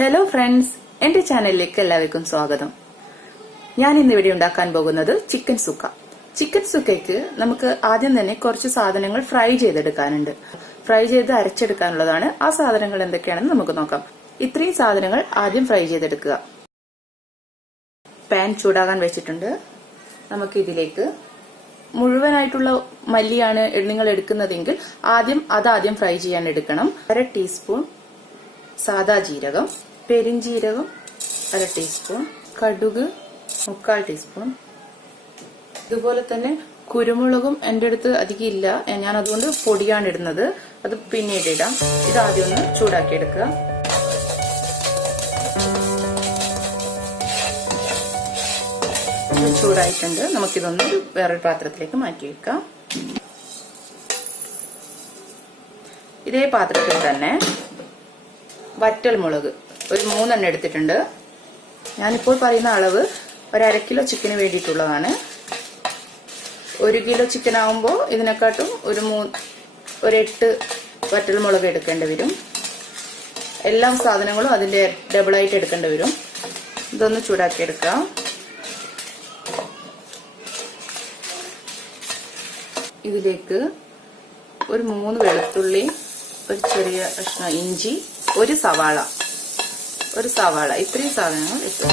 Hello friends, എന്റെ ചാനലിലേക്ക് എല്ലാവർക്കും സ്വാഗതം. ഞാൻ ഇന്ന് ഇവിടെ ഉണ്ടാക്കാൻ പോകുന്നത് ചിക്കൻ സുക്ക. ചിക്കൻ സുക്കയ്ക്ക് നമുക്ക് ആദ്യം തന്നെ കുറച്ച് സാധനങ്ങൾ ഫ്രൈ ചെയ്തെടുക്കാനുണ്ട്. ഫ്രൈ ചെയ്ത് അരച്ചെടുക്കാനുള്ളതാണ്. ആ സാധനങ്ങൾ എന്തൊക്കെയാണെന്ന് നമുക്ക് നോക്കാം. ഇത്രയും സാധനങ്ങൾ ആദ്യം ഫ്രൈ ചെയ്തെടുക്കുക. പാൻ ചൂടാകാൻ വെച്ചിട്ടുണ്ട്. നമുക്ക് ഇതിലേക്ക് മുഴുവനായിട്ടുള്ള മല്ലിയാണ് നിങ്ങൾ എടുക്കുന്നതെങ്കിൽ ആദ്യം ഫ്രൈ ചെയ്യാൻ എടുക്കണം. 1/2 ടീസ്പൂൺ സാദാ ജീരകം, പെരിഞ്ജീരകം 1/2 ടീസ്പൂൺ, കടുക് 3/4 ടീസ്പൂൺ. ഇതുപോലെ തന്നെ കുരുമുളകും എന്റെ അടുത്ത് അധികം ഇല്ല, ഞാൻ അതുകൊണ്ട് പൊടിയാണ് ഇടുന്നത്. അത് പിന്നീട് ഇടാം. ഇത് ആദ്യം ഒന്ന് ചൂടാക്കി എടുക്കുക. ചൂടായിട്ടുണ്ട്. നമുക്കിതൊന്ന് വേറൊരു പാത്രത്തിലേക്ക് മാറ്റി വെക്കാം. ഇതേ പാത്രത്തിൽ തന്നെ വറ്റൽ മുളക് ഒരു 3 എണ്ണം എടുത്തിട്ടുണ്ട്. ഞാനിപ്പോൾ പറയുന്ന അളവ് 1/2 കിലോ ചിക്കന് വേണ്ടിയിട്ടുള്ളതാണ്. 1 കിലോ ചിക്കൻ ആവുമ്പോൾ ഇതിനെക്കാട്ടും ഒരു 8 വറ്റൽ മുളക് എടുക്കേണ്ടി വരും. എല്ലാ സാധനങ്ങളും അതിന്റെ ഡബിളായിട്ട് എടുക്കേണ്ടി വരും. ഇതൊന്ന് ചൂടാക്കി എടുക്കാം. ഇതിലേക്ക് ഒരു 3 വെളുത്തുള്ളി, ഒരു ചെറിയ കഷ്ണം ഇഞ്ചി, ഒരു സവാള, ഇത്രയും സാധനങ്ങൾ ഇട്ടു.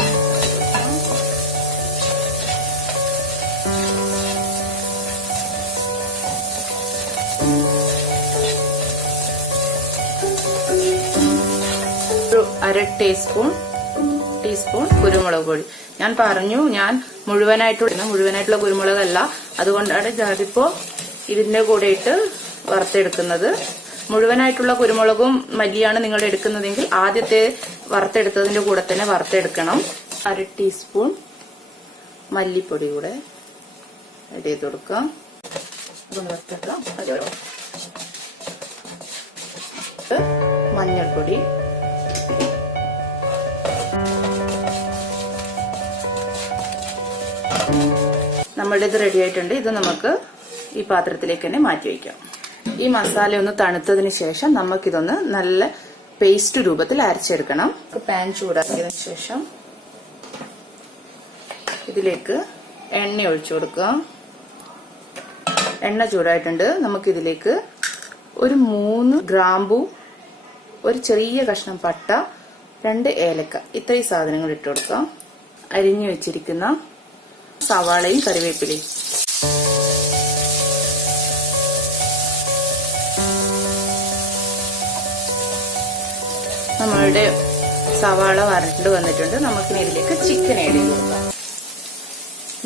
ഒരു 1/2 ടീസ്പൂൺ കുരുമുളക് പൊടി. ഞാൻ പറഞ്ഞു, ഞാൻ മുഴുവനായിട്ടുള്ള കുരുമുളകല്ല, അതുകൊണ്ടാണ് ഞാനിപ്പോ ഇതിന്റെ കൂടെ ഇട്ട് വറുത്തെടുക്കുന്നത്. മുഴുവനായിട്ടുള്ള കുരുമുളകും മല്ലിയാണ് നിങ്ങൾ എടുക്കുന്നതെങ്കിൽ ആദ്യത്തെ വറുത്തെടുത്തതിന്റെ കൂടെ തന്നെ വറുത്തെടുക്കണം. 1/2 ടീസ്പൂൺ മല്ലിപ്പൊടി കൂടെ ആഡ് ചെയ്ത് കൊടുക്കാം. മഞ്ഞൾപ്പൊടി, നമ്മളുടെ ഇത് റെഡി ആയിട്ടുണ്ട്. ഇത് നമുക്ക് ഈ പാത്രത്തിലേക്ക് തന്നെ മാറ്റി വയ്ക്കാം. ഈ മസാല ഒന്ന് തണുത്തതിന് ശേഷം നമുക്കിതൊന്ന് നല്ല പേസ്റ്റ് രൂപത്തിൽ അരച്ചെടുക്കണം. പാൻ ചൂടാക്കിയതിനു ശേഷം ഇതിലേക്ക് എണ്ണ ഒഴിച്ചു കൊടുക്കുക. എണ്ണ ചൂടായിട്ടുണ്ട്. നമുക്കിതിലേക്ക് ഒരു 3 ഗ്രാമ്പൂ, ഒരു ചെറിയ കഷ്ണം പട്ട, 2 ഏലക്ക, ഇത്രയും സാധനങ്ങൾ ഇട്ട് കൊടുക്കാം. അരിഞ്ഞു വെച്ചിരിക്കുന്ന സവാളയും കറിവേപ്പിലയും. നമ്മളുടെ സവാള വരണ്ട് വന്നിട്ടുണ്ട്. നമുക്കിനി ഇതിലേക്ക് ചിക്കൻ ആഡ് ചെയ്ത് കൊടുക്കാം.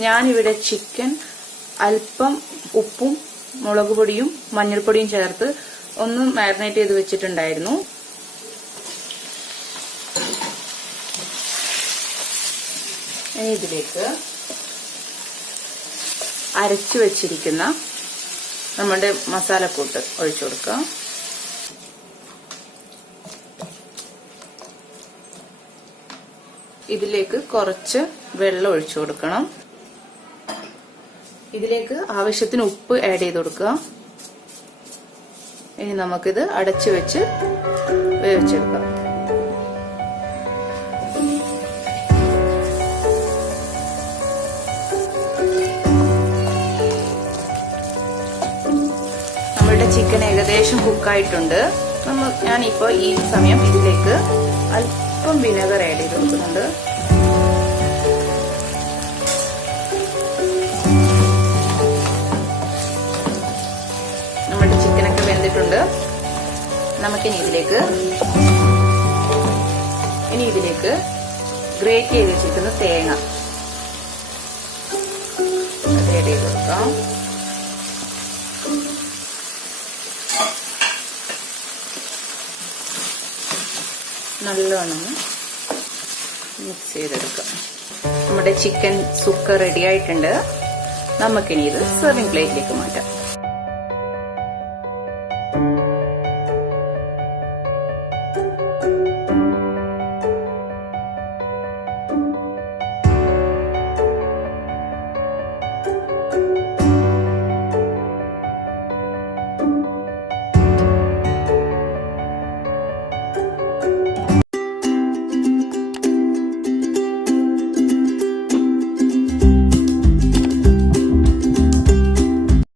ഞാനിവിടെ ചിക്കൻ അല്പം ഉപ്പും മുളക് പൊടിയും മഞ്ഞൾപ്പൊടിയും ചേർത്ത് ഒന്ന് മാരിനേറ്റ് ചെയ്ത് വെച്ചിട്ടുണ്ടായിരുന്നു. ഇനി ഇതിലേക്ക് അരച്ചു വെച്ചിരിക്കുന്ന നമ്മുടെ മസാലക്കൂട്ട് ഒഴിച്ചു കൊടുക്കാം. ഇതിലേക്ക് കുറച്ച് വെള്ളം ഒഴിച്ചു കൊടുക്കണം. ഇതിലേക്ക് ആവശ്യത്തിന് ഉപ്പ് ആഡ് ചെയ്ത് കൊടുക്കുക. ഇനി നമുക്കിത് അടച്ചു വെച്ച് വേവിച്ചെടുക്കാം. നമ്മളുടെ ചിക്കൻ ഏകദേശം കുക്കായിട്ടുണ്ട്. ഞാനിപ്പോ ഈ സമയം ഇതിലേക്ക് അല്പം വിനെഗർ ആഡ് ചെയ്ത് കൊടുക്കുന്നുണ്ട്. നമ്മുടെ ചിക്കനൊക്കെ വെന്തിട്ടുണ്ട്. നമുക്കിനി ഇതിലേക്ക് ഗ്രേറ്റ് ചെയ്ത് വെച്ചിരിക്കുന്ന തേങ്ങ അത് ആഡ് ചെയ്ത് കൊടുക്കാം. നല്ലോണം മിക്സ് ചെയ്തെടുക്കാം. നമ്മുടെ ചിക്കൻ സുക്ക റെഡി ആയിട്ടുണ്ട്. നമുക്കിനി ഇത് സെർവിംഗ് പ്ലേറ്റിലേക്ക് മാറ്റാം.